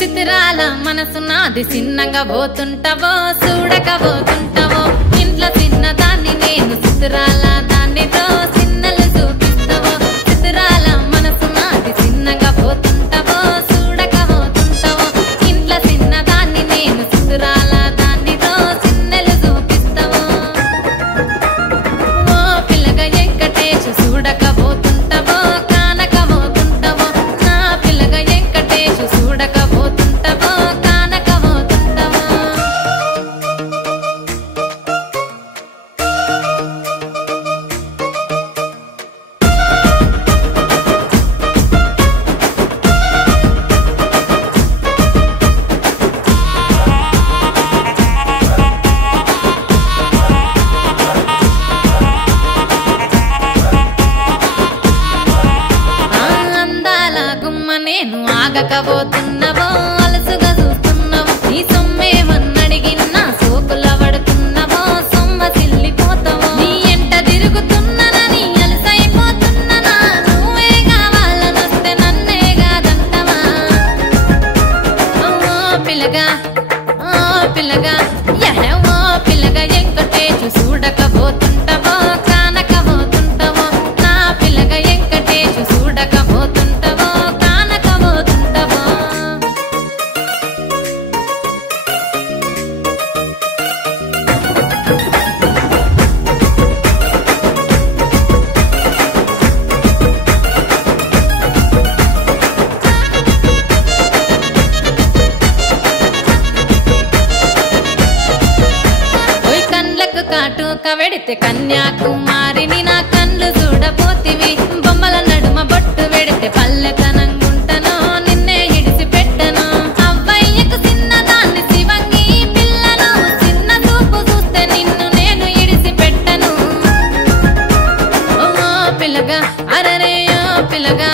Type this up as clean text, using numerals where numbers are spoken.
చిత్రాల మనసు నాది చిన్నగా పోతుంటావో చూడక పోతుంటావో ఇంట్లో చిన్నదాన్ని నేను చిత్రాల దానితో చిన్నలు చూపిస్తావో చిత్రాల మనసు నాది చిన్నగా పోతుంటావో చూడక పోతుంటావో ఇంట్లో చిన్నదాన్ని నేను చిత్రాల దానితో చిన్నలు చూపిస్తావో ఓ పిల్లగా వెంకటేశు చూడక పోతుంటావో కానక పోతుంటావో నా పిల్లగా వెంకటేశు చూడక పోతుంటావో కానక పోతుంటావో అందాల గుమ్మ నేను ఆగకపోతున్నావో అలసుగా చూస్తున్నావో నీ సొమ్మేమన్నడిగినా సోకుల పడుతున్నావో సొమ్మ సిల్లిపోతావో నీ ఎంట తిరుగుతున్నానని అలసైపోతున్నానా నువ్వే కావాలనొస్తే నన్నే కాదంటవా ఓ పిల్లగా ఓ పిల్లగా ఓ పిల్లగా వెంకటేశు చూడకపోతుంటావో కానకపోతుంటావో నా పిల్లగా వెంకటేశు చూడకపోతుంటావో కానకపోతుంటావో ఓయ్ కండ్లకు కాటుక వెడితే కన్యాకుమారిని నా కండ్లు చూడపోతివి బొమ్మల నడుమ బొట్టు వెడితే పల్లెతనంగుంటను నిన్నే ఇడిసి పెట్టను అవ్వయ్యకు చిన్నదాన్ని శివంగి పిల్లను చిన్న చూపు చూస్తే నిన్ను నేను ఇడిసి పెట్టను ఓ పిల్లగా అరరే ఓ పిల్లగా